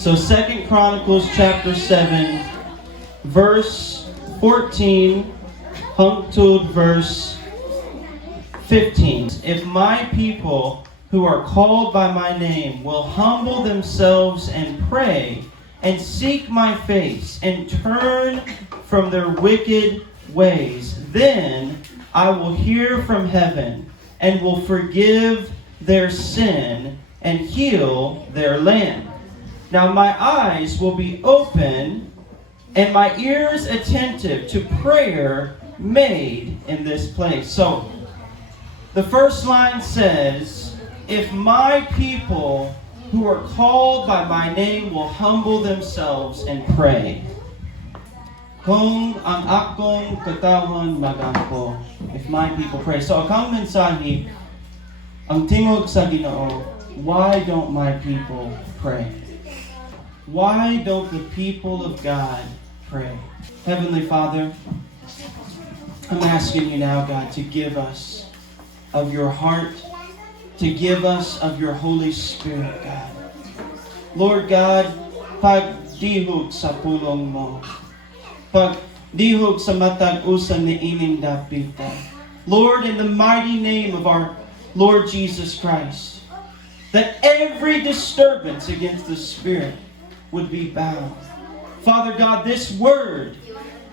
So 2 Chronicles chapter 7, verse 14, hangtod verse 15. If my people who are called by my name will humble themselves and pray and seek my face and turn from their wicked ways, then I will hear from heaven and will forgive their sin and heal their land. Now my eyes will be open and my ears attentive to prayer made in this place. So the first line says, if my people who are called by my name will humble themselves and pray. Kung ang akong katawhan magampo, if my people pray. So akong mensahe, ang tingog sa Ginoo, why don't my people pray? Why don't the people of God pray? Heavenly Father, I'm asking you now, God, to give us of your heart, to give us of your Holy Spirit, God. Lord God, pagdihog sa pulong mo, pagdihog sa matag-usan ni ining dapita. Lord, in the mighty name of our Lord Jesus Christ, that every disturbance against the Spirit would be bound. Father God, this word,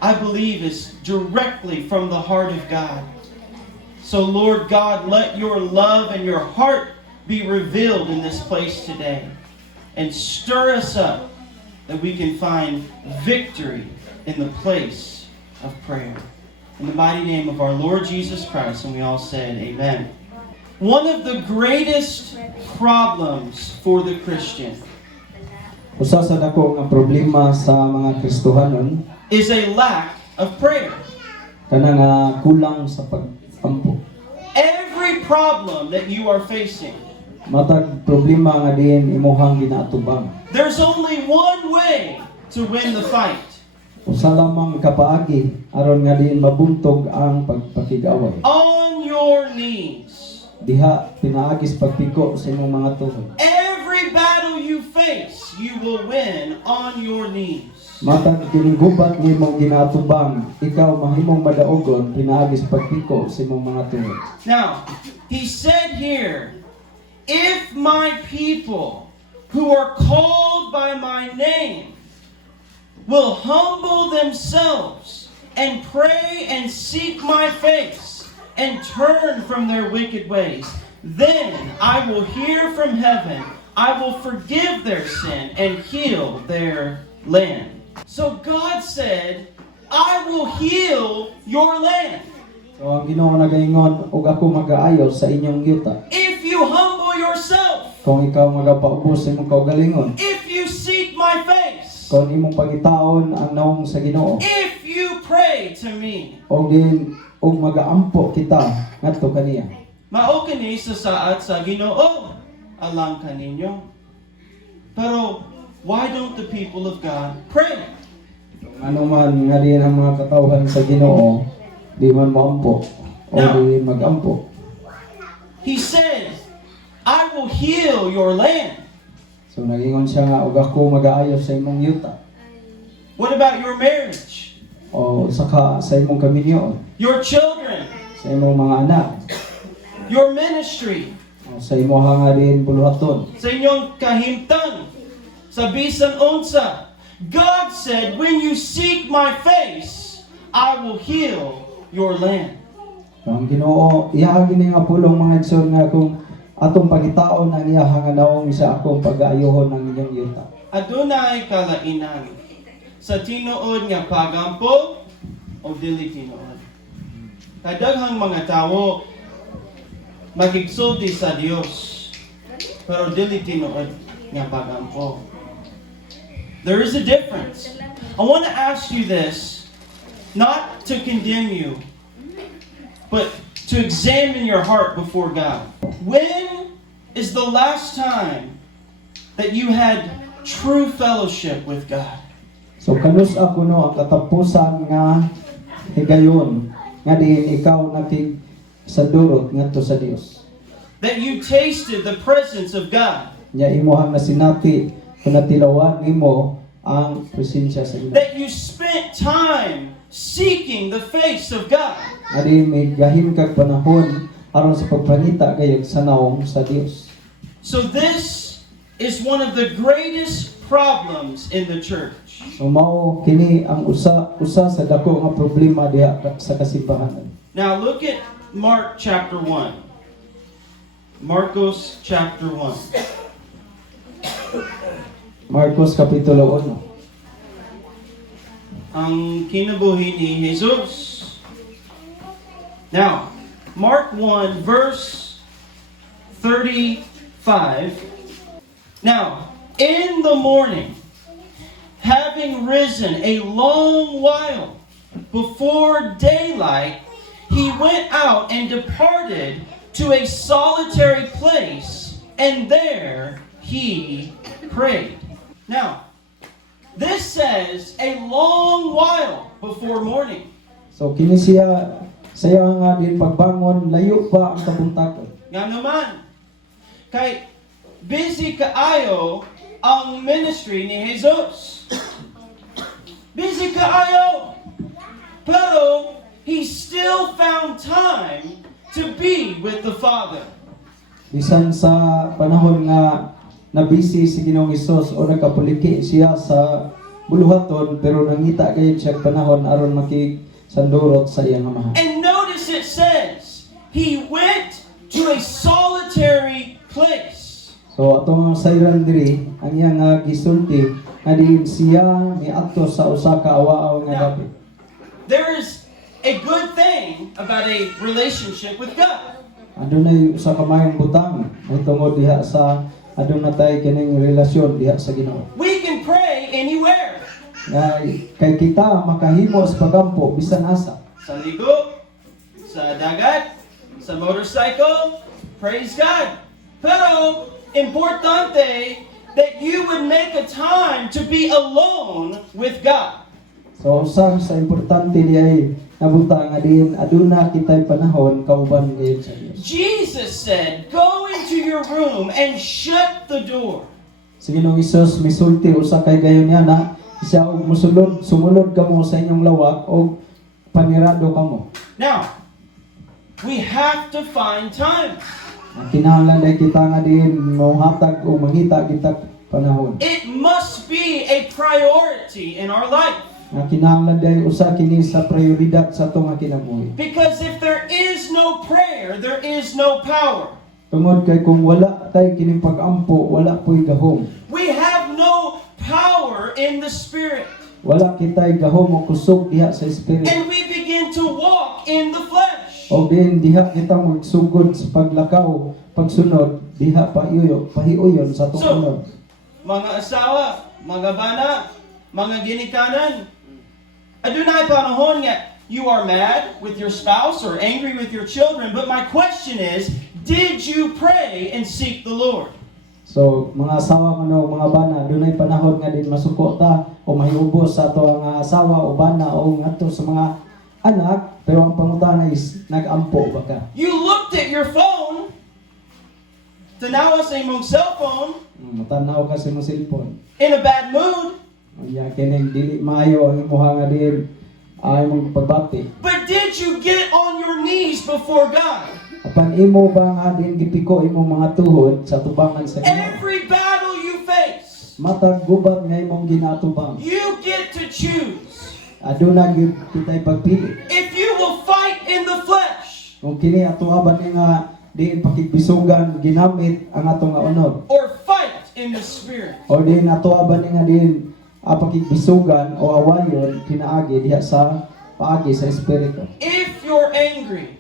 I believe, is directly from the heart of God. So Lord God, let your love and your heart be revealed in this place today. And stir us up that we can find victory in the place of prayer. In the mighty name of our Lord Jesus Christ, and we all said, amen. One of the greatest problems for the Christian Usa sa dako nga problema sa mga Kristohanon is a lack of prayer. kana nga kulang sa pag-ampo. Every problem that you are facing, Matag problema nga diin imuhang ginaatubang. there's only one way to win the fight. Usa lamang kapaagi aron nga diin mabuntog ang pagpakig-away. On your knees. Diha pinaagis pagpiko sa imong mga tuhod. Every battle you face, you will win on your knees. Matag kining gubat nga imong ginaatubang, ikaw mahimong madaogon pinaagis pagpiko sa imong mga tuhod. Now, he said here, if my people who are called by my name will humble themselves and pray and seek my face and turn from their wicked ways, then I will hear from heaven, I will forgive their sin and heal their land. So God said, I will heal your land. So ang Ginoo nagaingon, ug ako mag-aayo sa inyong yuta. If you humble yourself, Kung ikaw magapaubos sa imong kaugalingon, if you seek my face, kung imong pagitaon ang naong sa Ginoo, if you pray to me, og magaampo kita ngadto kaniya. mao kini sa saad sa Ginoo alang kaninyo. Pero why don't the people of God pray? Ano man nga diin ang mga katawhan sa Ginoo, di man moampo o di magampo. He said, I will heal your land. So nagingon siya nga, ug ako mag-aayo sa imong yuta. What about your marriage? O saka sa imong kaminyoon, Your children? sa imong mga anak, Your ministry? o sa imong nga din buluhaton. Sa inyong kahimtang? Sa bisan unsa? God said, when you seek my face, I will heal your land. So, ang Ginoo, iya gini nga pulong mga igsoon nga kung atong pagitaon ang iya nga naong sa akong pag-aayohon ng inyong yuta. Adunay kalainan sa tinuod nga pagampo o dili tinuod. Kadaghang mga tawo magigsulti sa Dios pero dili tinuod nga pagampo. There is a difference. I want to ask you this, not to condemn you, but to examine your heart before God. When is the last time that you had true fellowship with God? So kanus ako no ang katapusan nga higayon nga diin ikaw nakig sa durot ngadto sa Dios. That you tasted the presence of God. Nya imuhang nasinati kunatilawan nimo ang presensya sa Ginoo. That you spent time seeking the face of God. Adi may gahin kag panahon aron sa pagpangita gayud sa naong sa Dios. So this is one of the greatest problems in the church. So mao kini ang usa sa dako nga problema diha sa kasimbahan. Now look at Mark chapter 1. Marcos chapter 1. Marcos kapitulo 1. Ang kinabuhi ni Jesus. Now, Mark 1 verse 35. Now, in the morning, having risen a long while before daylight, he went out and departed to a solitary place, and there he prayed. Now, this says a long while before morning. So kini siya nga din pagbangon layo pa ang kabuntagon. Nga naman, kay busy kaayo ang ministry ni Jesus. Busy kaayo. Pero he still found time to be with the Father. Bisan sa panahon nga nabisi si Ginoong Hesus o nagkapuliki siya sa buluhaton pero nangita gayud siya panahon aron makisandurot sa iyang amahan. And notice it says, he went to a solitary place. So atong sayran diri ang iyang gisulti nga diin siya miadto sa usa ka awaaw nga Now, dapit. there is a good thing about a relationship with God. Adunay usa ka mayong butang mahitungod diha sa aduna tay kining relasyon diha sa Ginoo. We can pray anywhere. Nga kay kita makahimo sa pagampo bisan asa. Sa ligo, sa dagat, sa motorcycle, praise God. Pero, importante that you would make a time to be alone with God. So usa sa importante diay nabutang nga din aduna kitay panahon kauban gayud sa Dios. Jesus said, go into your room and shut the door. Si Ginoong Hesus misulti usa kay gayon niya na siya og sumulod kamo sa inyong lawak og panirado kamo. Now, we have to find time. Ang kinahanglan day kita nga din mohatag o mangita kita panahon. It must be a priority in our life. Ang kinahanglan day usa kini sa prioridad sa atong kinabuhi. Because if there is no prayer, there is no power. Tungod kay kung wala tay kining pag-ampo, wala po'y gahom. We have no power in the Spirit. Wala kitay gahom o kusog diha sa espiritu. And we begin to walk in the flesh. O din diha kita magsugod sa paglakaw, pagsunod, diha pahiuyon sa tukunod. Mga asawa, mga bana, mga ginikanan, adunay panahon nga you are mad with your spouse or angry with your children, but my question is, did you pray and seek the Lord? So, mga asawa ano, mga bana, dunay panahon nga din masuko ta o mahiubos sa ato ang asawa o bana o ngadto sa mga anak, pero ang pangutana is nag-ampo ba ka? You looked at your phone, tanawa sa imong cellphone, Matanaw ka sa imong cellphone. in a bad mood, Unya kining dili maayo ang imuha nga din imong pagbati. but did you get on your knees before God? Apan imo ba nga din gipiko imong mga tuhod sa tubangan sa Ginoo? Every battle you face, Matag gubat nga imong ginatubang. you get to choose. Aduna gyud kitay pagpili. If you will fight in the flesh, Kung kini ato aban nga diin pakigbisugan ginamit ang atong nga unod. or fight in the Spirit. O diin ato aban nga diin pakigbisugan o awayon pinaagi diha sa paagi sa espiritu. If you're angry,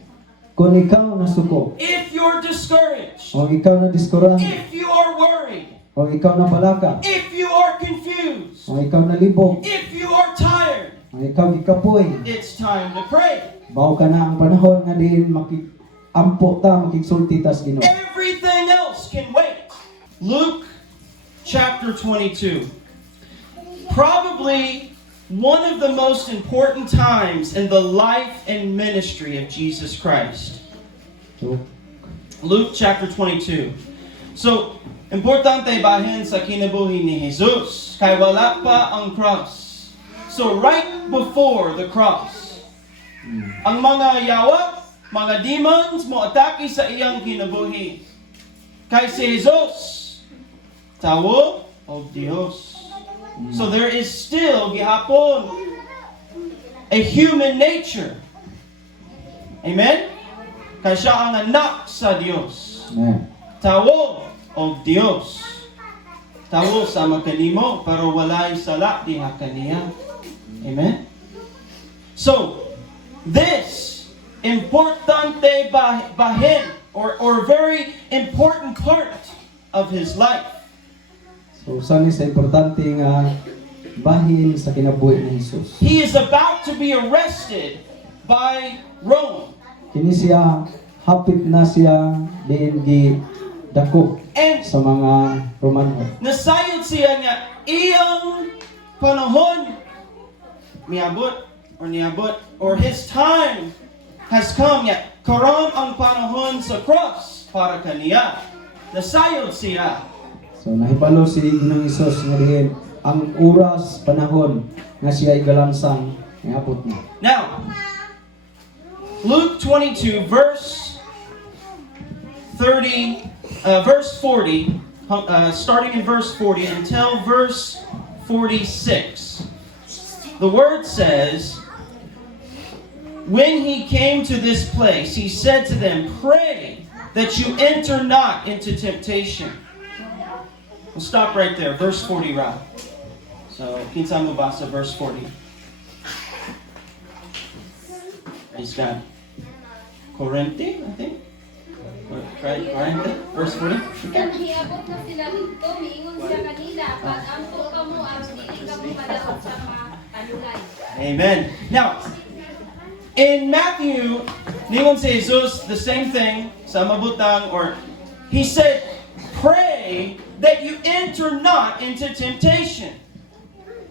Kung ikaw nasuko, if you're discouraged, o ikaw na diskurahan, if you are worried, o ikaw na balaka, if you are confused, o ikaw na libog, if you are tired, o ikaw gikapoy, it's time to pray. bao ka na ang panahon nga diin ampo ta makigsulti ta sa Ginoo. Everything else can wait. Luke chapter 22. Probably one of the most important times in the life and ministry of Jesus Christ. So, Luke chapter 22. So, Importante bahin sa kinabuhi ni Jesus. Kay wala pa ang cross. So right before the cross, ang mga yawa, mga demons mo atake sa iyang kinabuhi. Kay si Jesus, tawo o Dios. So there is still gihapon a human nature. Amen? Kay siya ang anak sa Dios. Amen. Tawo o Dios. Tawo sama kanimo pero walay sala diha kaniya. Amen? So, this importante bahin or very important part of his life. So sani sa importante nga bahin sa kinabuhi ni Jesus. He is about to be arrested by Rome. Kini siya hapit na siya din gi dako And sa mga Romano. nasayod siya nga iyang panahon niabot or his time has come nga karon ang panahon sa cross para kaniya. Nasayod siya. So nahibalo si Ginoong Hesus nga diin ang oras panahon nga siya igalansang niabot na. Now, Luke 22 verse 40, starting in verse 40 until verse 46. The word says, when he came to this place, he said to them, pray that you enter not into temptation. We'll stop right there, verse 40, Rob. So, kinsa mo basa verse 40? Praise God. 40, I think? Right, 40, verse 40? Nang hiabot na sila dito, miingon siya kanila, pag-ampo ka mo, aron dili ka mo madaot sa mga kanulay. Amen. Now, in Matthew, ningon si Jesus, the same thing, sa mabutang, or he said, pray that you enter not into temptation.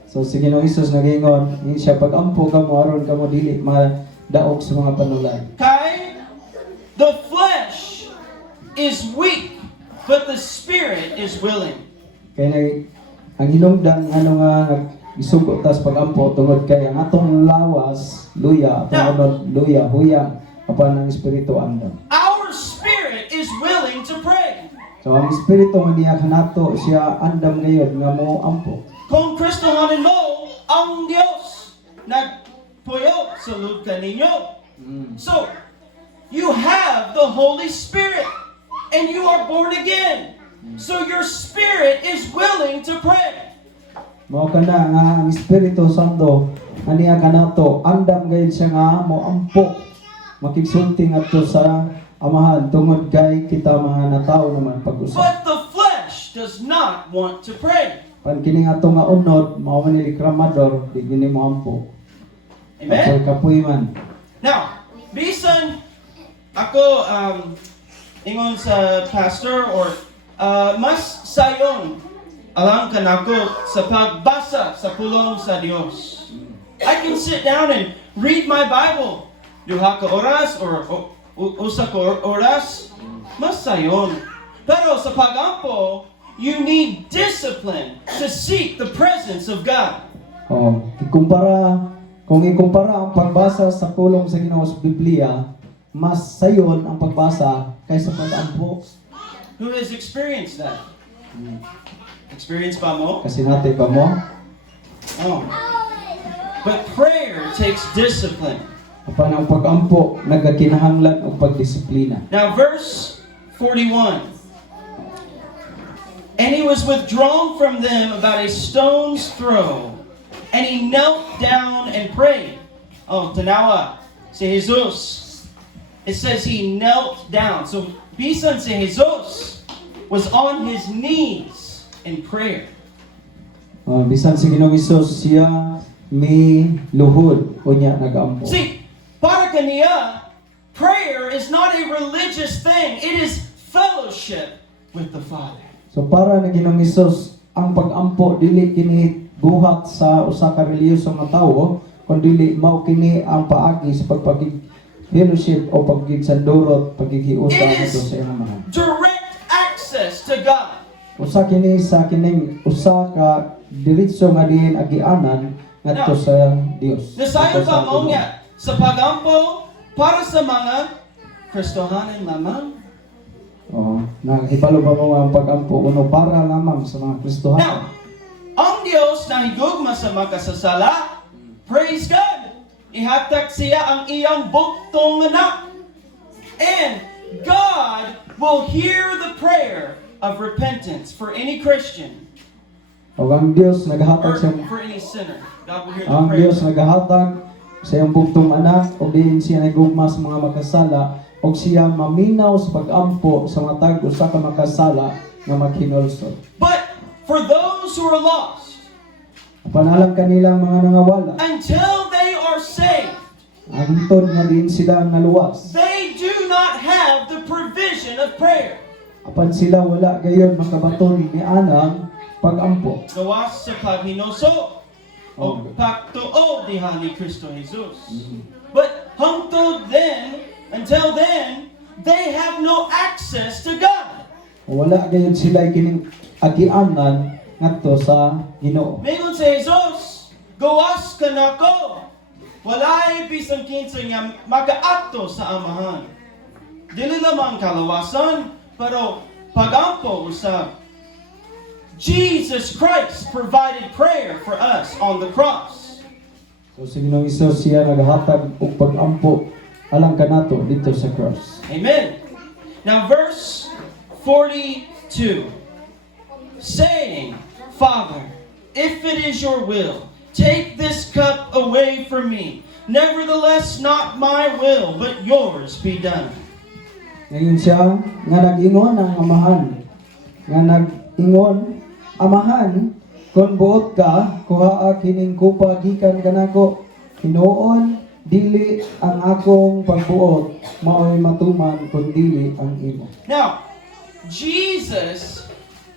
So si Ginoong Hesus nagingon, yun siya pag-ampo ka mo aron ka mo dili madaog sa mga panulay. Okay? The flesh is weak, but the spirit is willing. Kaya na ang hinungdan ano nga isugo tas pag-ampo tungod kay ang atong lawas luya atong luya huyang apan ang espiritu andam. Our spirit is willing to pray. So ang espiritu man niya kanato siya andam gayud nga mo ampo. Kung Kristohanin mo, ang Diyos nagpuyo sa loob kaninyo. So, you have the Holy Spirit and you are born again. So your spirit is willing to pray. Mao kana nga ang Espiritu Santo aniya kanato andam gayud siya nga mo ampo makigsulti ngadto sa Amahan tungod kay kita mga natawo naman pag-usap. But the flesh does not want to pray. Pan kini nga nga unod mao man ni kramador di gini mo ampo. Amen? Kapoy man. Now, bisan ako ingon sa pastor or mas sayon alam kanako sa pagbasa sa pulong sa Dios. I can sit down and read my Bible. Duha ka oras or usa ka oras, mas sayon. Pero sa pagampo, you need discipline to seek the presence of God. Oh, kung ikumpara ang pagbasa sa pulong sa Ginoo sa Biblia, mas sayon ang pagbasa kaysa pag-ampo. Who has experienced that? Experience pa mo? Kasi natin ba mo? Oh. But prayer takes discipline. Apan ang pag-ampo nagakinahanglan og pagdisiplina. Now verse 41. And he was withdrawn from them about a stone's throw, and he knelt down and prayed. Oh, tanawa, si Jesus. It says he knelt down. So, bisan si Jesus was on his knees in prayer. Bisan si Ginoong Hesus siya may luhod unya nag-ampo. See, para kaniya, prayer is not a religious thing. It is fellowship with the Father. So para na Ginoong Hesus ang pag-ampo dili kini buhat sa usa ka relihiyosong nga tawo kundi mao kini ang paagi sa pagpakig-fellowship o pagkigsandurot pagkikiusa It ngadto is sa iyang amahan. direct access to God. Usa kini sa kining usa ka diretso nga diin agianan ngadto sa Dios. Nasayon Ngadto sa pa mo Ginoo. nga sa pagampo para sa mga Kristohanan lamang. Oh, nahibalo ba mo ang pag-ampo uno para lamang sa mga Kristohanan? Now, ang Diyos na higugma sa makasasala, praise God! Ihatag siya ang iyang buktong anak. And God will hear the prayer of repentance for any Christian O ang Dios or nagahatag sa for any sinner. God will hear the ang prayer. Dios nagahatag sa iyang buktong anak o diin siya nagugma sa mga makasala o siya maminaw sa pag-ampo sa matag usa ka makasala nga maghinulsol. But for those who are lost, Panalang kanilang mga nangawala, until they are saved, antod nga din sila naluwas. they do not have the provision of prayer. Apan sila wala gayon makabaton ni anang pag-ampo. Gawas sa paghinoso o Oh. pagtuo diha ni Kristo Jesus. But until then, they have no access to God. Wala gayon sila kining agianan ngadto sa Ginoo. Mingon sa Jesus, gawas ka nako. Walay bisang kinsa nga magaadto sa amahan. Dili lamang kalawasan, pero pagampo sa Jesus Christ provided prayer for us on the cross. So sa Ginoong Hesus siya naghatag og pag-ampo alang kanato dito sa cross. Amen. Now verse 42. Saying, Father, if it is your will, take this cup away from me. Nevertheless, not my will, but yours be done. Ngayon siya nga nag-ingon ang amahan. Nga nag-ingon, amahan, kung buot ka, kuhaa kining kupa gikan kanako. Hinuon, dili ang akong pagbuot, mao'y matuman kung dili ang imo. Now, Jesus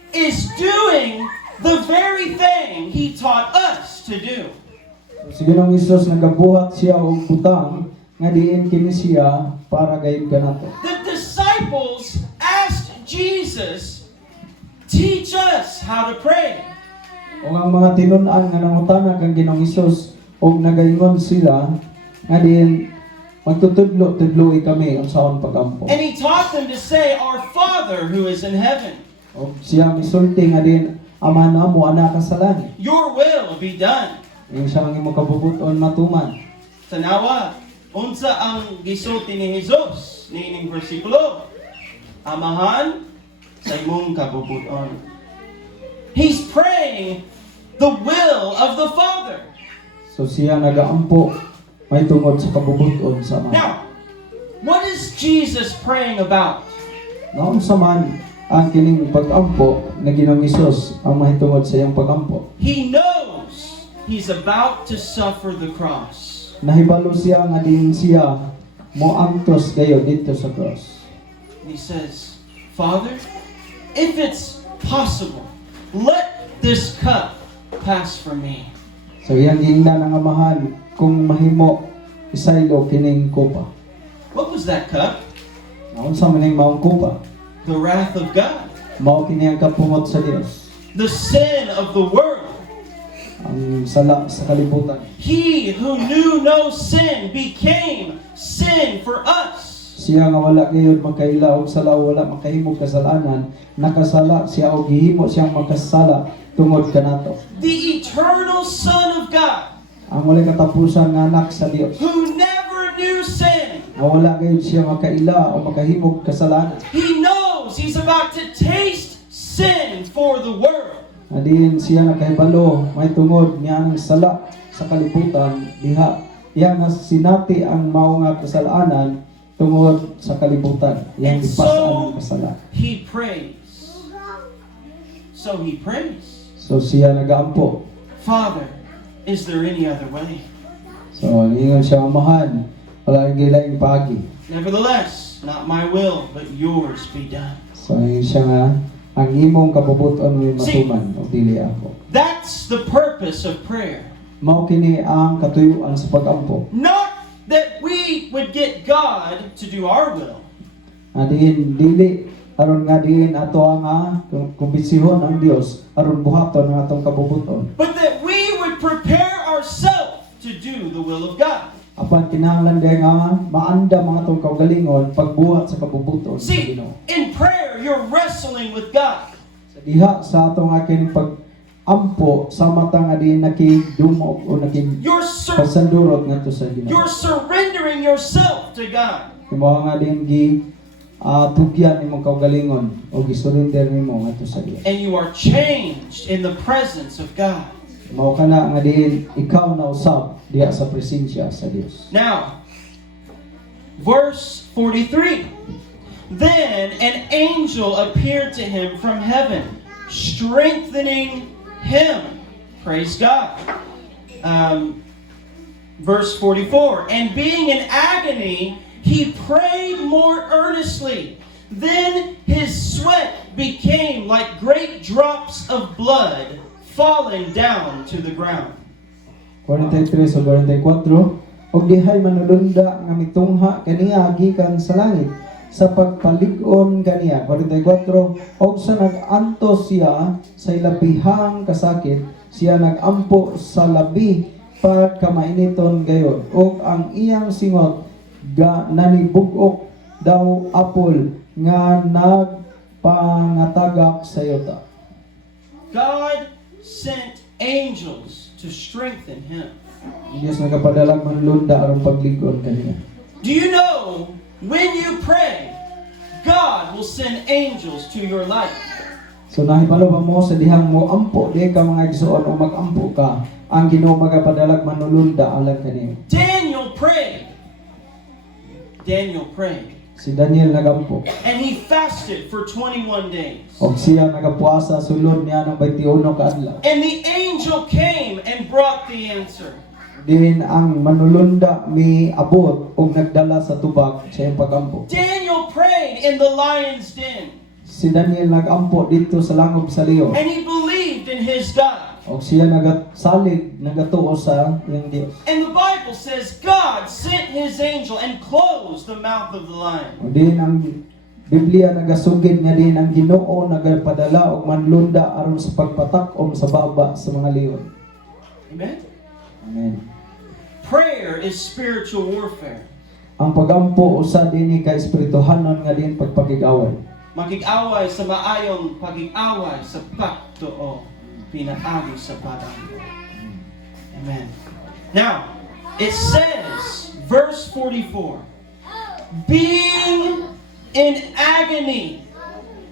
is doing the very thing He taught us to do. Si Ginoong Hesus nagabuhat siya og butang nga diin kini siya para gayon kanato. The disciples asked Jesus, teach us how to pray. O ang mga tinun-an nga nangutana kang Ginoong Hesus og nagaingon sila nga diin magtutudlo-tudloi kami unsaon pagampo. And He taught them to say, Our Father who is in heaven, O siya misulti nga din ama namo ana ka sa langit. your will be done. Yung siya ang imong kabubuton matuman. Tanawa, unsa ang gisulti ni Jesus niining bersikulo? Amahan sa imong kabubuton. He's praying the will of the Father. So siya nagaampo may tungod sa kabubuton sa ama. Now, what is Jesus praying about? Naunsa man ang kining pag-ampo na Ginoong Hesus ang mahitungod sa iyang pag-ampo. He knows He's about to suffer the cross. Nahibalo siya nga din siya moangtos kayo dito sa cross. And He says, Father, if it's possible, let this cup pass from me. So iyang giingnan ang amahan kung mahimo isaylo kining kupa. What was that cup? Naunsa man ning maong kupa? The wrath of God. Mao kini ang kapungot sa Dios. The sin of the world. Ang sala sa kalibutan. He who knew no sin became sin for us. Siya nga wala gayud makaila og sala, wala makahimog kasalanan, nakasala siya og gihimo siyang makasala tungod kanato. The eternal Son of God, Ang walay katapusan nga anak sa Dios. who never knew sin. Nga wala gayud siya makaila o makahimog kasalanan. He knows He's about to taste sin for the world. Adiin siya nakahibalo may tungod niya ang sala sa kalibutan diha. Iya nga sinati ang mao nga kasalanan tungod sa kalibutan. Iyang And ipasaan so ang kasala. He prays. So He prays. So siya nagaampo. Father, is there any other way? So ingon siya amahan. Wala ang gilaing pagi. Nevertheless, not my will, but yours be done. So ingon siya nga ang imong kabubuton may matuman o dili ako. That's the purpose of prayer. Mao kini ang katuyuan sa pag-ampo. Not that we would get God to do our will, Adiin dili aron nga diin ato ang kumbisihon ang Dios aron buhaton ang atong kabubuton. but that we would prepare ourselves to do the will of God. Apan kinahanglan day nga maanda mga atong kaugalingon pagbuhat sa kabubuton sa See, Ginoo. in prayer, you're wrestling with God. Sa diha sa atong akin pag-ampo sa mata nga diin nakidumog o You're nakipasandurot ngadto sa Ginoo. you're surrendering yourself to God. Kimo nga din tugyan imong kaugalingon o gisurrender nimo ngadto sa Dios. And you are changed in the presence of God. Mao kana nga diin ikaw na usab diha sa presensya sa Dios. Now, verse 43. Then an angel appeared to him from heaven, strengthening him. Praise God. Verse 44. And being in agony, he prayed more earnestly. Then his sweat became like great drops of blood falling down to the ground. 43 o 44 og dihay manulunda nga mitungha kaniya gikan sa langit sa pagpalig-on kaniya. 44 og sa nag-antos siya sa ilabihang kasakit siya nag-ampo sa labi pagkamainiton gayon og ang iyang singot nanibug-ok daw apol nga nagpangatagak sa yuta. God sent angels to strengthen him. Diyos nagapadalag manlunda aron paglig-on kaniya. Do you know when you pray, God will send angels to your life? So nahibalo ba mo sa dihang mo ampo di ka mga igsoon o mag-ampo ka ang Ginoo magapadalag manulunda alang kaniya. Daniel prayed. Daniel prayed. Si Daniel nagampo And he fasted for 21 days. og siya nagapuasa sulod niya ng 21 ka adlaw. And the angel came and brought the answer. Din ang manulunda mi abot og nagdala sa tubag sa iyang pagampo. Daniel prayed in the lion's den. Si Daniel nagampo dito sa langob sa leon And he believed in his God. og siya nagasalig nagatuo sa iyang Dios. And the Bible says God sent his angel and closed the mouth of the lion. Og din ang Biblia nagasugid nga din ang Ginoo nagapadala og manlunda aron sa pagpatak-om sa baba sa mga leon. Amen? Amen. Prayer is spiritual warfare. Ang pagampo usa dinhi ka espirituhanon nga din pagpakig-away. Makig-away sa maayong pagig-away sa pagtuo pinaagi sa padang. Amen. Now, it says, verse 44, being in agony,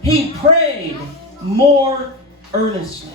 he prayed more earnestly.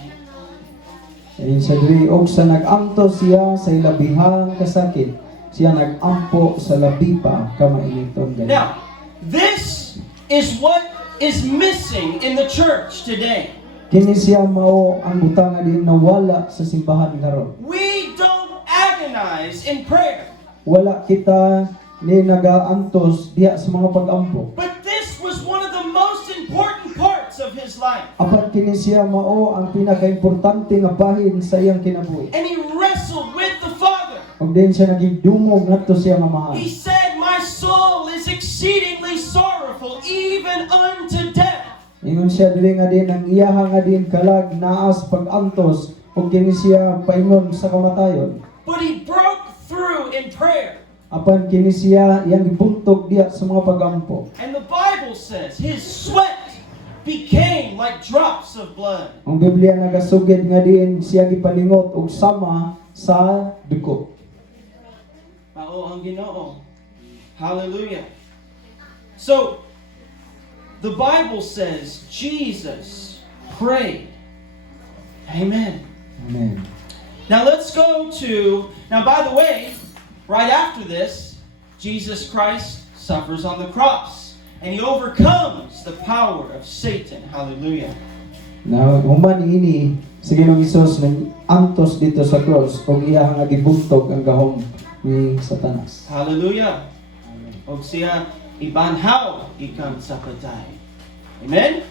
Ayun sa diri og sa nag-amto siya sa ilabihang kasakit, siya nag-ampo sa labi pa kamainiton gani. Now, this is what is missing in the church today. Kini siya mao ang butang nga din nawala sa simbahan karon. We don't agonize in prayer. Wala kita ni nagaantos diha sa mga pag-ampo. But this was one of the most important parts of his life. Apan kini siya mao ang pinakaimportante nga bahin sa iyang kinabuhi. And he wrestled with the Father. Og din siya nagigdumog ngadto siya mamahan. He said, my soul is exceedingly sorrowful, even unto death. Ingon siya dili nga din ang iyaha nga din kalag naas pag-antos og kini siya paingon sa kamatayon. But he broke through in prayer. Apan kini siya iyang gibuntog diha sa mga pag-ampo. And the Bible says his sweat became like drops of blood. Ang Biblia nagasugid nga din siya gipalingot og sama sa dugo. Mao ang Ginoo. Hallelujah. So, the Bible says Jesus prayed. Amen. Amen. Now let's go to, now by the way, right after this, Jesus Christ suffers on the cross. And he overcomes the power of Satan. Hallelujah. Na human ini si Ginoong Hesus nang antos dito sa cross og iya nga gibuntog ang gahom ni Satanas. Hallelujah. O siya ibanhaw ikan sa patay. Amen?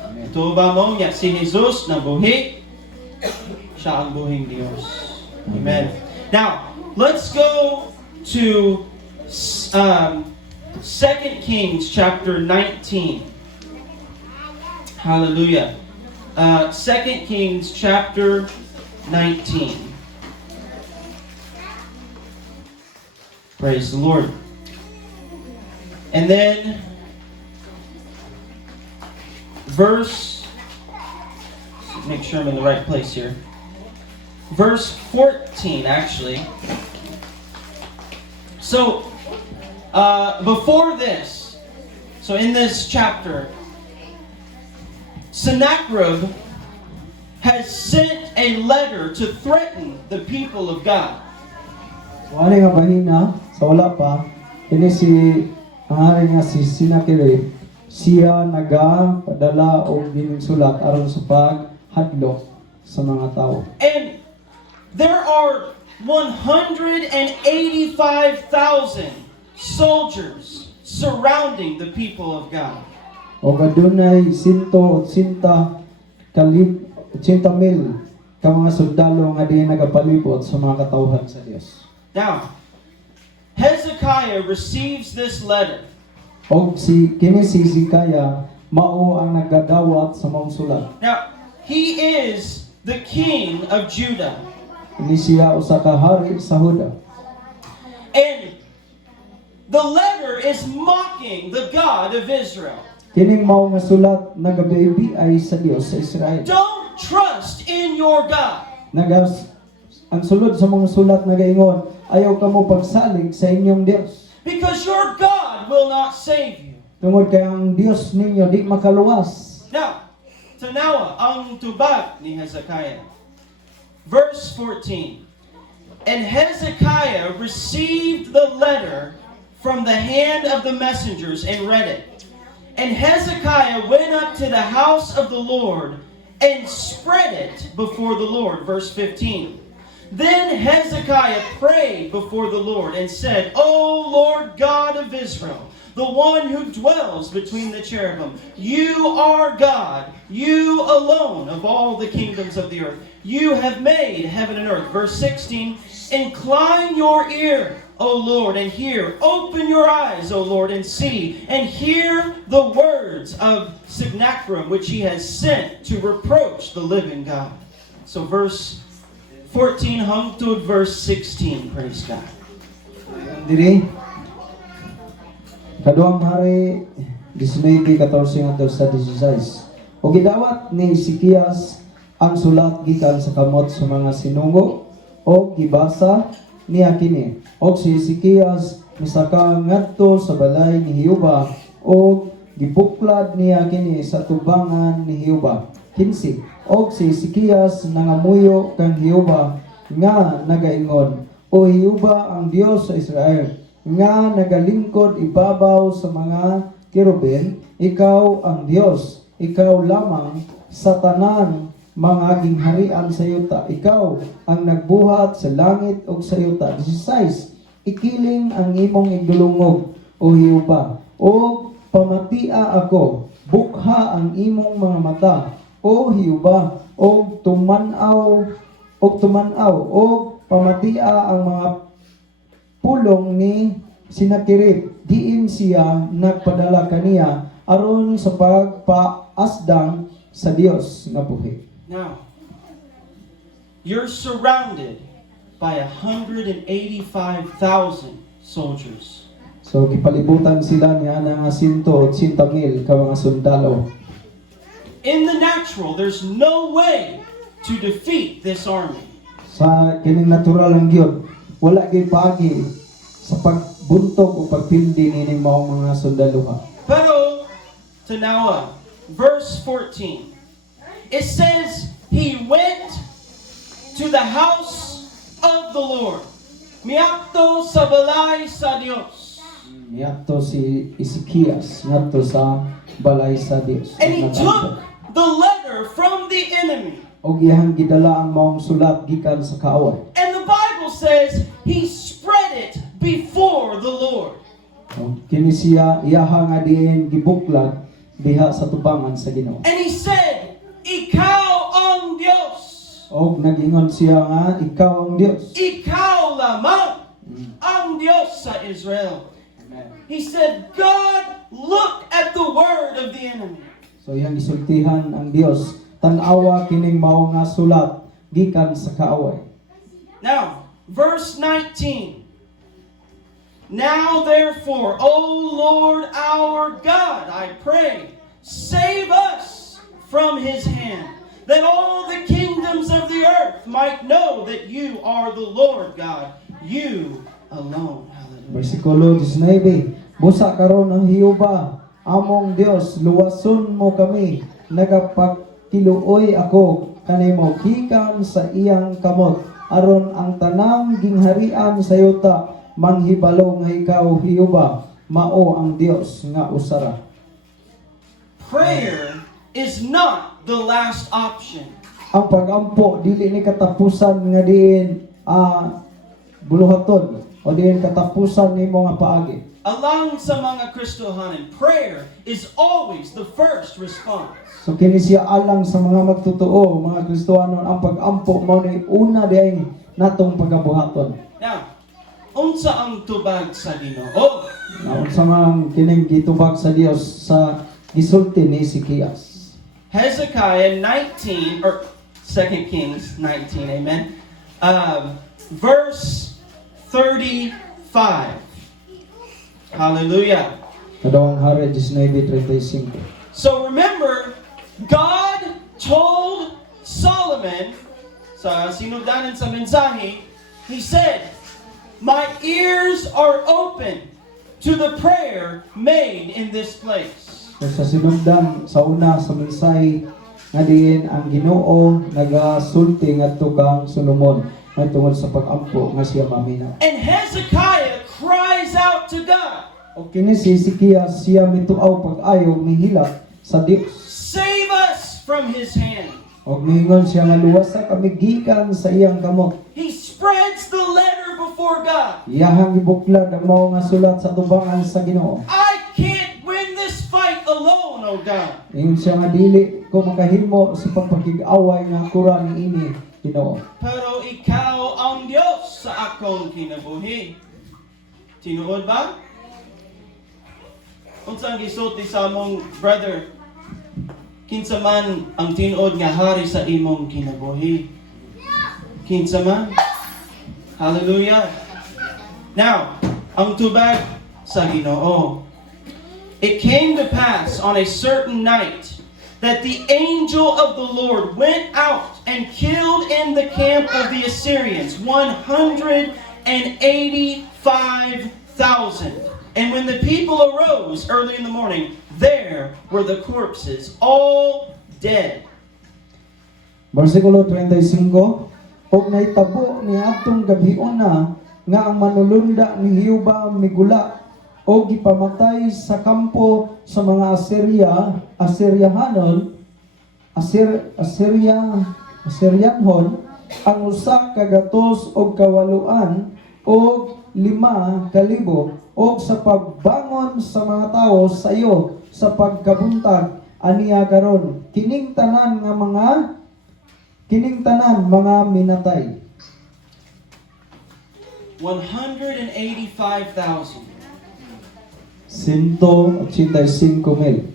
Amen. Tuba mo niya si Jesus na buhi. Siya ang buhing Diyos. Amen. Now, let's go to 2 Kings chapter 19. Hallelujah. 2 Kings chapter 19. Praise the Lord. And then make sure I'm in the right place here. Verse 14, actually. So, before this, so in this chapter, Sennacherib has sent a letter to threaten the people of God. So ano nga bahina, sa wala pa, ini si, ang hari nga si Sennacherib, siya nagapadala o ginsulat aron sa paghadlok sa mga tao. And there are 185,000 soldiers surrounding the people of God. O gadunay 180,000 ka mga sundalo nga di nagapalibot sa mga katawhan sa Dios. Now, Hezekiah receives this letter. O kini si Hezekiah mao ang naggadawat sa mga sulat. Now, he is the king of Judah. Ini siya usa ka hari sa Huda. And the letter is mocking the God of Israel. Kining mao nga sulat nagabibi-ay sa Dios sa Israel. Don't trust in your God. Ang sulod sa mga sulat nagaingon, ayaw ka mo pagsalig sa inyong Dios. Because your God will not save you. Tungod kay ang Dios ninyo di makaluwas. Now, tanawa ang tubag ni Hezekiah. Verse 14. And Hezekiah received the letter from the hand of the messengers and read it. And Hezekiah went up to the house of the Lord and spread it before the Lord. Verse 15. Then Hezekiah prayed before the Lord and said, O Lord God of Israel, the one who dwells between the cherubim, you are God, you alone of all the kingdoms of the earth. You have made heaven and earth. Verse 16, incline your ear, O Lord, and hear. Open your eyes, O Lord, and see, and hear the words of Sennacherib, which he has sent to reproach the living God. So verse 14 hangtod verse 16. Praise God. Diri kaduang hari 19:14 ngadto sa 16. O gidawat ni Hezekias ang sulat gikan sa kamot sa mga sinungo o gibasa niya kini. O si Hezekias misaka ngadto sa balay ni Jehova o gibuklad niya kini sa tubangan ni Jehova. 15. Og si Hezekias nangamuyo kang Jehova nga nagaingon, O Jehova ang Dios sa Israel, nga nagalingkod ibabaw sa mga kerubin, ikaw ang Dios, ikaw lamang sa tanan mga gingharian sa yuta. Ikaw ang nagbuhat sa langit ug sa yuta. 16. Ikiling ang imong igdulungog, O Jehova, o pamatia ako, bukha ang imong mga mata, O Jehova, o tumanaw, o pamatia ang mga pulong ni Sennacherib. Diin siya nagpadala kaniya aron sa pagpaasdang sa Dios nga buhi. Now, you're surrounded by 185,000 soldiers. So gipalibutan sila niya ng 180,000 ka mga sundalo. In the natural, there's no way to defeat this army. Sa kining natural lang gyud, wala gyud paagi sa pagbuntog o pagpildi nining maong mga sundalo. Pero, tanawa, verse 14, it says, he went to the house of the Lord. Miakto sa balay sa Dios. Niyadto si Hezekias ngadto sa balay sa Dios. And he took the letter from the enemy. Og iyang gidala ang maong sulat gikan sa kaaway. And the Bible says he spread it before the Lord. Kini siya iyaha nga diin gibuklad diha sa tubangan sa Ginoo. And he said, ikaw ang Diyos. Og nagingon siya nga ikaw ang Dios. Ikaw lamang ang Diyos sa Israel. Amen. He said, God, look at the word of the enemy. So iyang isultihan ang Dios, tan-awa kining mao nga sulat gikan sa kaaway. Now, verse 19. Now therefore, O Lord our God, I pray, save us from his hand, that all the kingdoms of the earth might know that you are the Lord God, you alone. Hallelujah. Versikulo 19. Busa karon ang Hiyuba, among Dios, luwason mo kami, nagapagkiluoy ako kanimo gikan sa iyang kamot, aron ang tanang gingharian sa yuta manghibalo nga ikaw Hiyuba, mao ang Dios nga usara. Prayer is not the last option. Ang pagampo dili ni katapusan nga diin buluhaton o diin katapusan nimo nga paagi. Alang sa mga Kristohanan, prayer is always the first response. So kini siya alang sa mga magtotoo, mga Kristohanon, ang pagampo mao ni una diay natong pagabuhaton. Now, unsa ang tubag sa Ginoo? Naon sa mga kining gitubag sa Dios sa gisulti ni Ezekias. Hezekiah 19, or 2 Kings 19, amen. Verse 35. Hallelujah. Kadawang Hari 19:35. So remember, God told Solomon, sa sinugdanan sa mensahe, He said, my ears are open to the prayer made in this place. Kung sa sinugdan sa una sa mensahe nga diin ang Ginoo nagasulti ngadto kang Solomon nga tungod sa pagampo nga siya mamina. And Hezekiah cries out to God, O kini si Ezekias siya mituaw pag-ayo mihilak sa Dios. save us from his hand. O miingon siya nga luwasa kami gikan sa iyang kamot. He spreads the letter before God. Iyahang gibuklad ang mao nga sulat sa tubangan sa Ginoo. I can't win this fight alone, oh God. Ingon siya nga dili ko makahimo sa pagpakig-away nga kuran ini Ginoo. Pero ikaw ang Diyos sa akong kinabuhi. Tinuod ba? Unsa ang gisulti sa among brother? Kinsa man ang tinuod nga hari sa imong kinabuhi? Kinsa man? Hallelujah. Now, ang tubag sa Ginoo. It came to pass on a certain night that the angel of the Lord went out and killed in the camp of the Assyrians 185,000. And when the people arose early in the morning, there were the corpses, all dead. Versikulo 35. Og naitabo ni atong gabhion na nga ang manulunda ni Hiyuba migula o gipamatay sa kampo sa mga Assyrianhon ang usa ka gatos og kawaluan og 5,000 og sa pagbangon sa mga tao sa iyo sa pagkabuntag aniya karon kining tanan mga minatay. 185,000. 185,000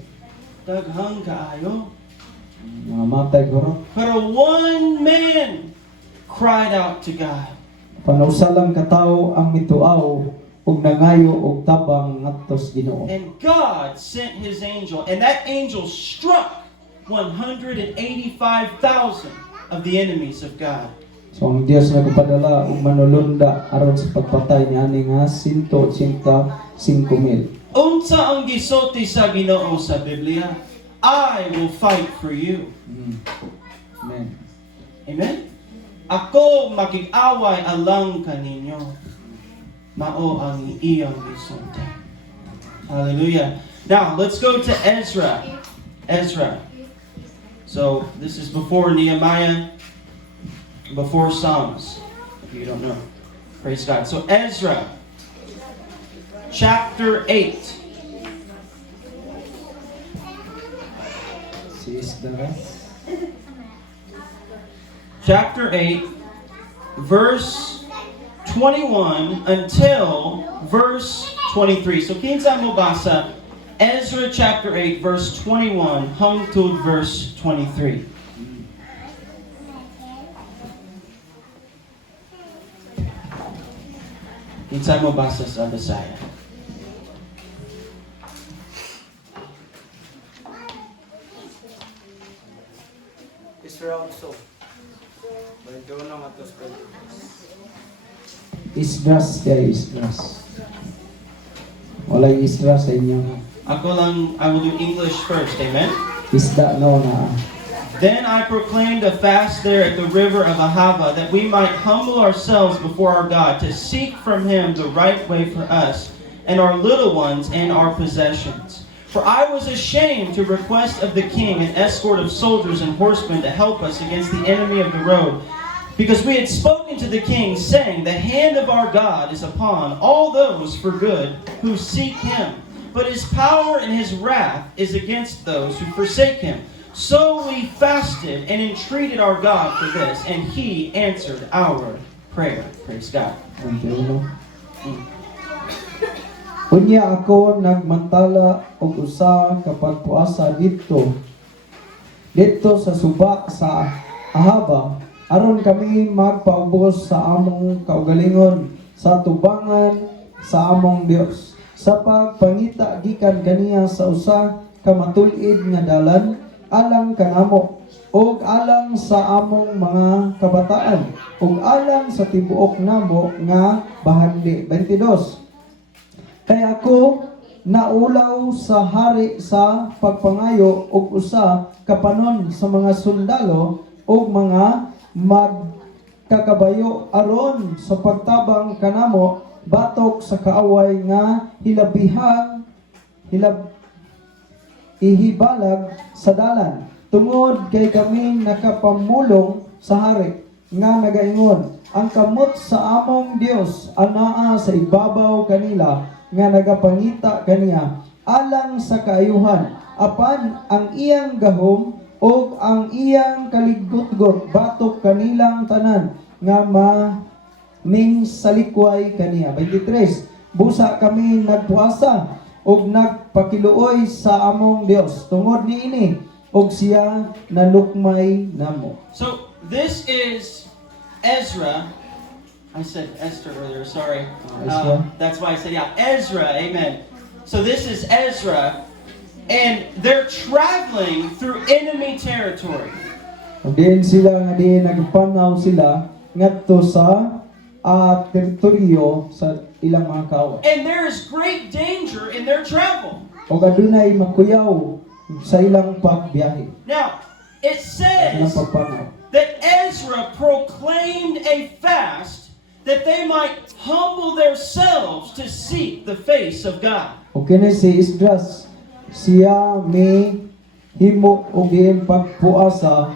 Daghang kaayo. mga matay guro. Pero one man cried out to God. Panausalang katao ang mituaw ug nangayo og tabang ngadtos Ginoo. And God sent His angel, and that angel struck 185,000 of the enemies of God. So ang Dios nagpadala og manulunda aron sa pagpatay ni ani nga 185,000. Unsa ang gisulti sa Ginoo sa Biblia? I will fight for you. Amen. Amen? Ako makig-away alang kaninyo. Mao ang iyang gisulti. Hallelujah. Now, let's go to Ezra. Ezra. So, this is before Nehemiah, before Psalms, if you don't know. Praise God. So, Ezra, chapter 8. Si Isdara. Chapter 8, verse 21 until verse 23. So, kinsa mo basa Ezra chapter 8, verse 21, hangtod verse 23. Kinsay mo basa sa Bisaya? Israel so. Balik nang atos ko. Isdras kay Isdras. Walay Isdras sa inyo. Ako lang, I will do English first, amen? Isda no na. Then I proclaimed a fast there at the river of Ahava, that we might humble ourselves before our God, to seek from Him the right way for us, and our little ones, and our possessions. For I was ashamed to request of the king an escort of soldiers and horsemen to help us against the enemy of the road, because we had spoken to the king, saying, The hand of our God is upon all those for good who seek Him, but His power and His wrath is against those who forsake Him. So we fasted and entreated our God for this, and He answered our prayer. Praise God. Unya ako nagmantala og usa ka pagpuasa dito sa suba sa Ahaba, aron kami magpaubos sa among kaugalingon sa tubangan sa among Dios, sa pagpangita gikan kaniya sa usa ka matul-id nga dalan alang kanamo, ug alang sa among mga kabataan, ug alang sa tibuok namo nga bahandi. 22. Kaya ako naulaw sa hari sa pagpangayo ug usa kapanon sa mga sundalo ug mga magkakabayo aron sa pagtabang kanamo batok sa kaaway nga ihibalag sa dalan, tungod kay kami nakapamulong sa hari nga nagaingon, ang kamot sa among Dios anaa sa ibabaw kanila nga nagapangita kaniya alang sa kaayuhan, apan ang iyang gahom o ang iyang kaligutgot batok kanilang tanan nga maming salikway kaniya. 23. Busa kami nagpuasa ug nagpakiluoy sa among Dios tungod niini ug siya nalukmay namo. So this is Ezra. I said Esther earlier, sorry. Ezra. That's why I said, yeah, Ezra, amen. So this is Ezra, and they're traveling through enemy territory. Ug diin sila nga diin nagpanaw sila ngadto sa teritoryo sa ilang mga kaaway. And there is great danger in their travel. O adunay makuyaw sa ilang pagbiyahe, Now, it ilang says pagpanaw. that Ezra proclaimed a fast that they might humble themselves to seek the face of God. O kini si Isdras, siya may himo og diin pagpuasa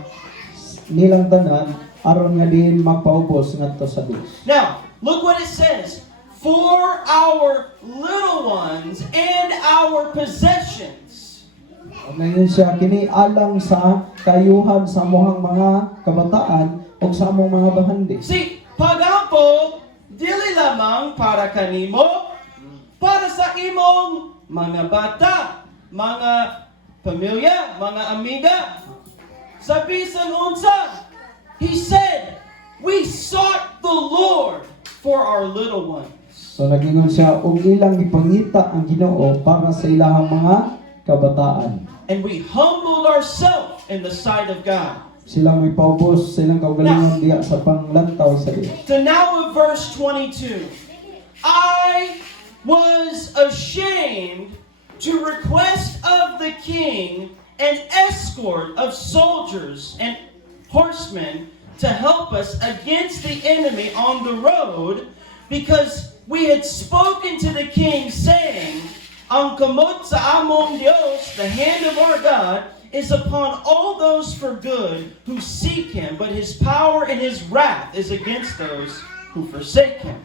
nilang tanan aron nga diin magpaubos ngadto sa Dios. Now, look what it says. For our little ones and our possessions. O ngayon siya kini alang sa kayuhan sa among mga kabataan o sa among mga bahandi. See, pagampo, dili lamang para kanimo, para sa imong mga bata, mga pamilya, mga amiga. Sa bisan unsa, he said, we sought the Lord for our little ones. So nagingon siya og ilang gipangita ang Ginoo para sa ilahang mga kabataan. And we humbled ourselves in the sight of God. Sila may paubos sa ilang kaugalingon diya sa panglantaw sa Dios. So now in verse 22, I was ashamed to request of the king an escort of soldiers and horsemen to help us against the enemy on the road, because we had spoken to the king, saying, Ang kamot sa among Dios, the hand of our God, is upon all those for good who seek Him, but His power and His wrath is against those who forsake Him.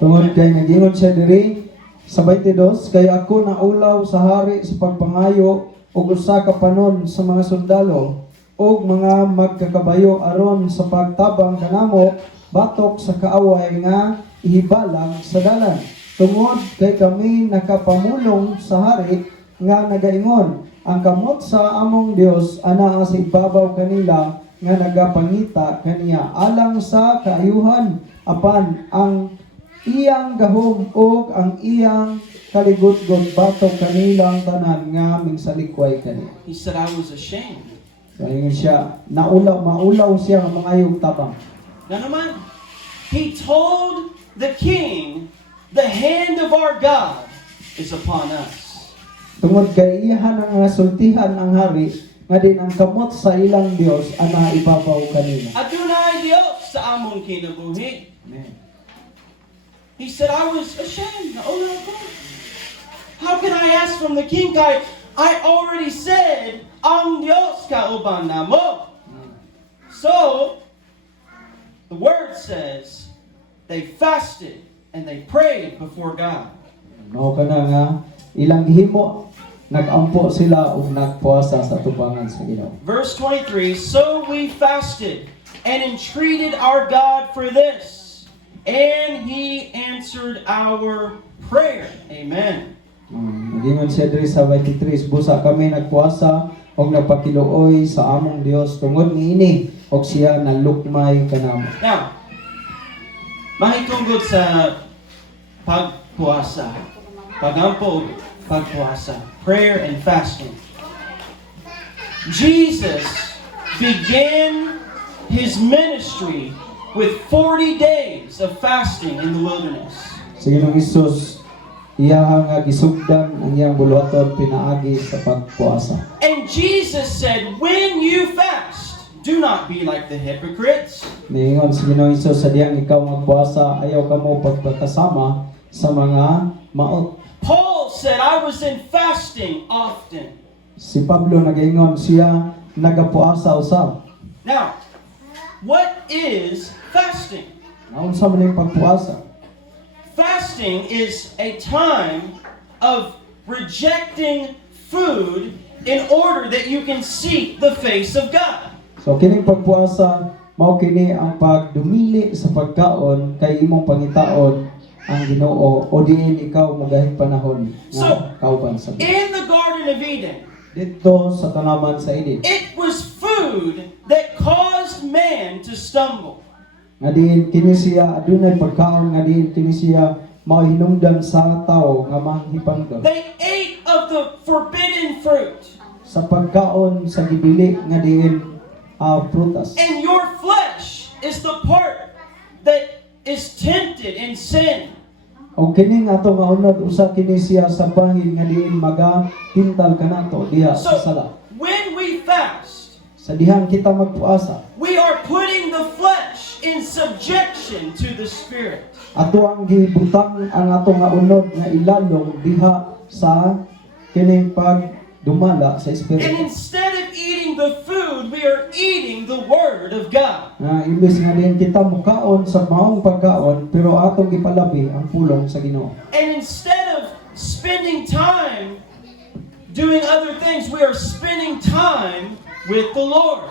Tungod kay nagingon siya diri sa 22, kay ako naulaw sa hari sa pagpangayo ug usa ka panon sa mga sundalo ug mga magkakabayo aron sa pagtabang kanamo batok sa kaaway nga ihibalag sa dalan. Tungod kay kami nakapamulong sa hari nga nagaingon, ang kamot sa among Dios ana sa ibabaw kanila nga nagapangita kaniya alang sa kaayuhan apan ang iyang gahom ug ang iyang kaligod-god batok kanilang tanan nga mingsalikway kaniya. He said, I was ashamed. So ingon siya, maulaw siya nga mangayog tabang. Now naman, he told the king, the hand of our God is upon us. Tungod kay iyahan ang nasultihan ang hari nga din ang kamot sa ilang Dios ana ibabaw kanila. Adonai Dios sa among kinabuhi. He said, I was ashamed. Naulaw ko. How can I ask from the king? I already said, ang Dios kauban namo. So, the word says, they fasted and they prayed before God. Mao kana nga ilang gihimo nagampo sila ug nagpuasa sa tubangan sa Ginoo. Verse 23, so we fasted and entreated our God for this, and He answered our prayer. Amen. Nagingon siya diri sa 23, busa kami nagpuasa ug nagpakiluoy sa among Dios tungod niini ug siya nalukmay kanamo. Now, mahitungod sa pagpuasa, pagampo, pagpuasa, prayer and fasting. Jesus began His ministry with 40 days of fasting in the wilderness. Sa Ginoong Hesus, iyaha nga gisugdan ang iyang buluhaton pinaagi sa pagpuasa. And Jesus said, when you fast, do not be like the hypocrites. Niingon sa Ginoong Hesus, sa diyang ikaw magpuasa, ayaw ka mo pagpakasama sa mga maot. Paul said, I was in fasting often. Si Pablo nagaingon siya nagapuasa usab. Now, what is fasting? Naunsa man yung pagpuasa? Fasting is a time of rejecting food in order that you can seek the face of God. So kining pagpuasa mao kini ang pagdumili sa pagkaon kay imong pangitaon ang Ginoo o diin ikaw magahig panahon So, nga kauban sa Ginoo. In the Garden of Eden, Dito sa tanaman sa Eden, it was food that caused man to stumble. nga diin kini siya adunay pagkaon nga diin kini siya mao hinungdan sa tawo nga manghipangdon. They ate of the forbidden fruit. Sa pagkaon sa gibili nga diin prutas. And your flesh is the part that is tempted in sin. O kini nga ato nga unod usa kini siya sa bahin nga diin magatintal kanato diha sa So, sala. when we fast, Sa dihang kita magpuasa, we are putting the flesh in subjection to the Spirit. ato ang gibutang ang ato nga unod nga ilalong diha sa kining pagdumala sa And espiritu. instead of eating the food, we are eating the Word of God. Na imbes nga din kita mukaon sa maong pagkaon pero atong gipalabi ang pulong sa Ginoo. And instead of spending time doing other things, we are spending time with the Lord.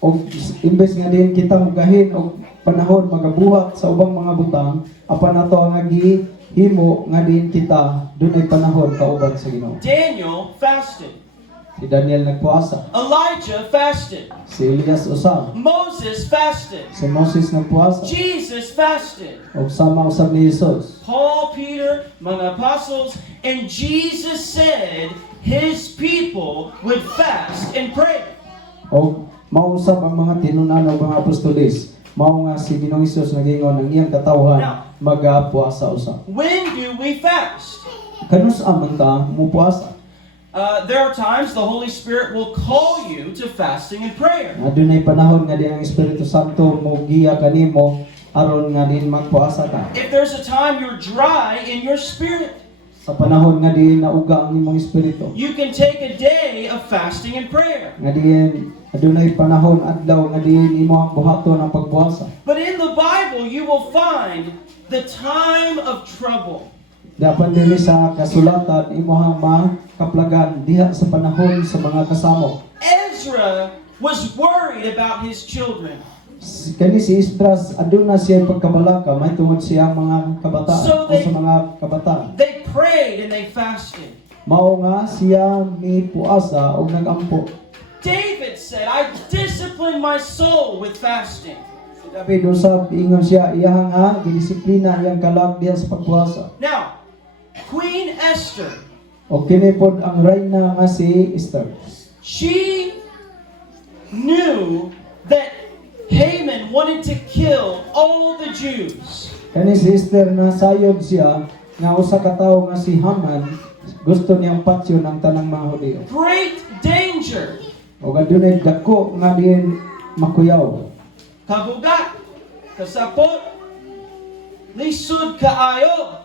O imbes nga din kita mugahin og panahon magabuhat sa ubang mga butang apan ato nga gihimo nga din kita dunay panahon kauban sa Ginoo. Daniel fasted. Si Daniel nagpuasa, Elijah fasted. si Elias usab, Moses fasted. si Moses nagpuasa, Jesus fasted. og sama usab ni Jesus. Paul, Peter, mga apostles, and Jesus said his people would fast and pray. O mausap ang mga tinunan o mga apostolis. Mao nga si Ginoong Hesus nagingon ang iyang katawhan magapuasa usab. When do we fast? Kanus man ta mupuasa. There are times the Holy Spirit will call you to fasting and prayer. Adunay panahon nga din ang Espiritu Santo mo giya kanimo aron nga din magpuasa ka. If there's a time you're dry in your spirit, Sa panahon nga din nauga ang imong espiritu. you can take a day of fasting and prayer. Nga din adunay panahon adlaw nga din imo ang buhaton ang pagpuasa. But in the Bible, you will find the time of trouble. Dapat dili sa kasulatan imong makaplagan diha sa panahon sa mga kasamo. Ezra was worried about his children. Kani si Esdras aduna siya pagkabalaka may tungod siya mga kabataan So o sa mga kabataan. They prayed and they fasted. mao nga siya mipuasa og nagampo. David said, I discipline my soul with fasting. Si David usab ingon siya iya nga gidisiplina iyang kalag diha sa pagpuasa. Now, Queen Esther, O kini pod ang reyna nga si Esther. she knew that Haman wanted to kill all the Jews. Kani si Esther nasayod siya nga usa ka tawo nga si Haman gusto niyang patsyon ang tanang mga Hudyo. Great danger. O adunay dako nga diin makuyaw. Kabugat, kasapot, lisod kaayo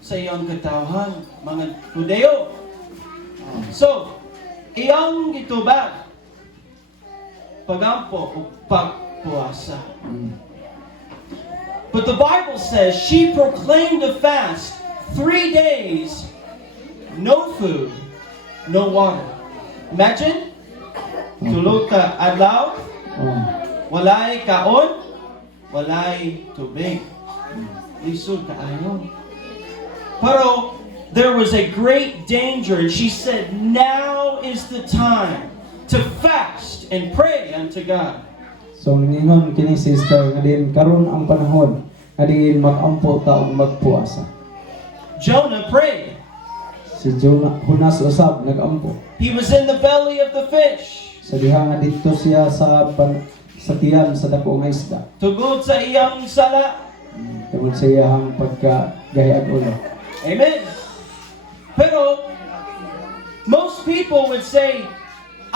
sa iyong katawhan, mga Hudyo. So, iyang gitubag, pagampo o pagpuasa. But the Bible says she proclaimed a fast 3 days, no food, no water. Imagine, tulog ka adlaw, Oh. walay kaon, walay tubig. Lisod kaayo. Pero there was a great danger, and she said, now is the time to fast and pray unto God. So ningon kini si Esther nga diin karon ang panahon nga diin magampo ta og magpuasa. Jonah prayed. Si Jonah hunas usab nagampo. He was in the belly of the fish. Sa diha nga didto siya sa sa tiyan sa dako nga isda. Tugod sa iyang sala. Tungod sa iyang pagkagahiag ulo. Amen. Pero, most people would say,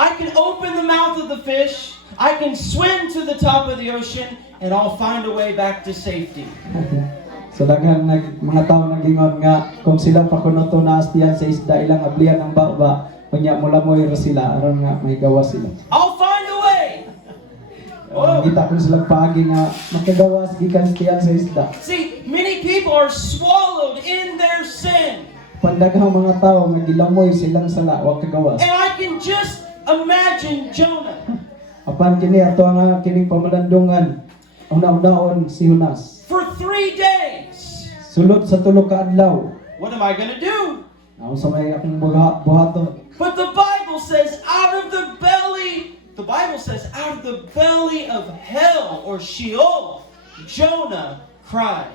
I can open the mouth of the fish, I can swim to the top of the ocean, and I'll find a way back to safety. So daghang mga tao nagingon nga kung sila pa kuno to naas tiyan sa isda ilang ablian ang baba kunya mula mo ra sila aron nga may gawas sila. I'll find a way! Oh. Kita ko sila paagi nga makagawas gikan tiyan sa isda. See, many people are swallowed in their sin. Pandaghang mga tao nga gilamoy silang sala wa kagawas. And I can just imagine Jonah. Apan kini ato nga kining pamalandungan una-unaon si Hunas. For 3 days. Sulod sa tulo ka adlaw. What am I going to do? Ako sa may akong buhaton. But the Bible says out of the belly of hell or Sheol, Jonah cried.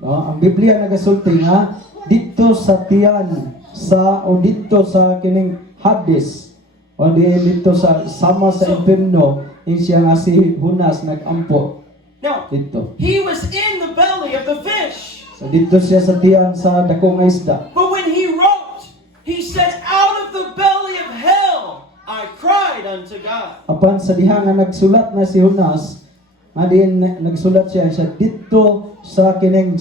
No, ang Biblia nagasulti nga dito sa tiyan sa o dito sa kining Hades o dito sa sama sa impierno siya nga si Hunas nagampo Now, dito. he was in the belly of the fish. So dito siya sa tiyan sa dako nga isda. But when he wrote, he said, out of the belly of hell, I cried unto God. Apan sa diha nga nagsulat na si Hunas, nga din nagsulat siya dito sa kining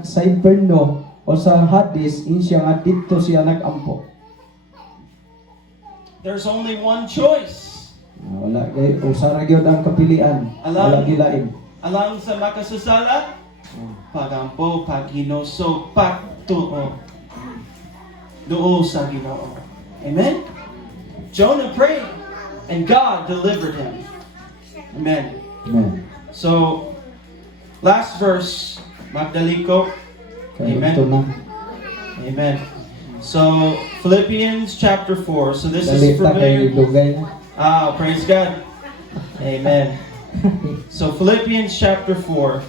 sa impierno o sa Hades siya nga dito siya nagampo. There's only one choice. Wala kay usa ra gyud ang kapilian. Wala gilain. Alang sa makasasala, pagampo, paginoso, pagtuo. Doo sa Ginoo. Amen? Jonah prayed, and God delivered him. Amen. Amen. So, last verse, Magdaliko. Kaya Amen. ito na. Amen. So, Philippians chapter 4. So this is Dalita kay familiar. Dugay na. Praise God. Amen. So Philippians chapter 4,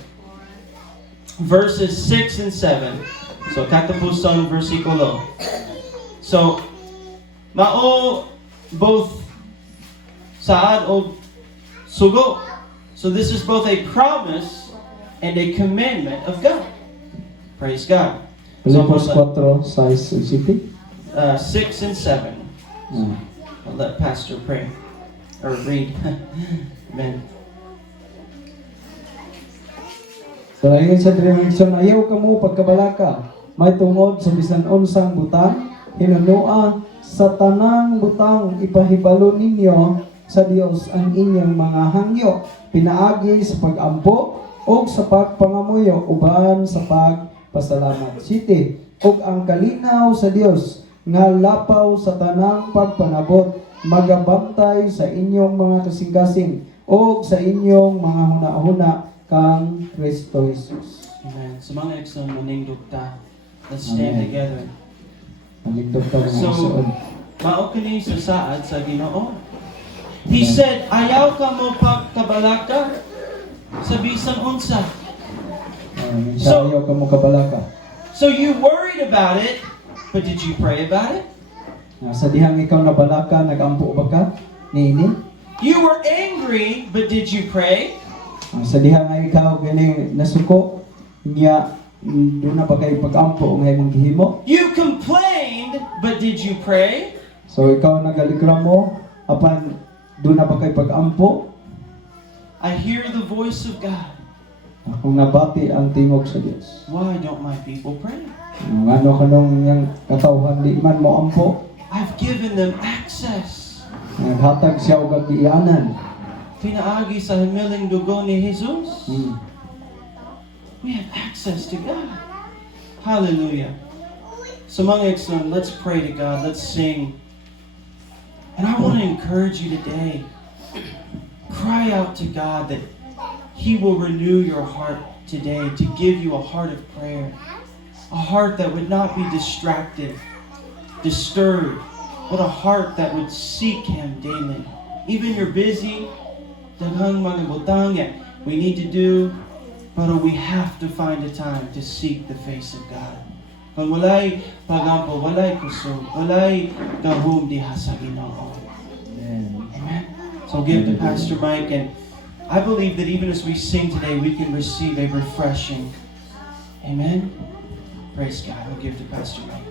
verses 6 and 7. So katapusan versikulo. So, mao both saad o sugo. So this is both a promise and a commandment of God. Praise God. Filipos So, 4, 6, 6 and 7. I'll let Pastor pray or read. Amen. So ayun sa dimension, ayaw ka mo pagkabalaka. May tungod sa bisan unsang butang, hinunua sa tanang butang ipahibalo ninyo sa Dios ang inyong mga hangyo, pinaagi sa pagampo o sa pagpangamuyo uban sa pagpasalamat. Siti, ug ang kalinaw sa Dios nga lapaw sa tanang pagpanabot magabantay sa inyong mga kasing-kasing o sa inyong mga huna-huna kang Kristo Jesus. Amen. So mga ekson maning dugta. Let's stand Amen. together. Maligdog ka mga So, igsoon. mao kini sa saad sa Ginoo. He said, ayaw ka mo pagkabalaka sa bisan unsa. Minsan ayaw ka mo kabalaka. So you worried about it, but did you pray about it? Sa dihang ikaw na balaka, nag-ampo ba ka? Niini? You were angry, but did you pray? Sa dihang nga ikaw gani nasuko, niya doon na ba kayo pag-ampo ang imong gihimo? You complained, but did you pray? So ikaw nagalikramo, apan doon na ba kayo pag-ampo? I hear the voice of God. Kung nabati ang tingog sa Dios. Why don't my people pray? Ano kanong yang katawhan di man mo ampo? I've given them access. Naghatag siya og kagiyanan. Pinaagi sa himiling dugo ni Jesus. Hmm. We have access to God. Hallelujah. So mga excellent, let's pray to God. Let's sing. And I want to encourage you today. Cry out to God that He will renew your heart today to give you a heart of prayer. A heart that would not be distracted, disturbed, but a heart that would seek Him daily. Even you're busy, daghang mga butang nga we need to do, but we have to find a time to seek the face of God. Kung walay pagampo, walay kusog, walay gahum diha sa Ginoo. Amen. So give to Pastor Mike, and I believe that even as we sing today, we can receive a refreshing. Amen. Praise God. We'll give to Pastor Mike.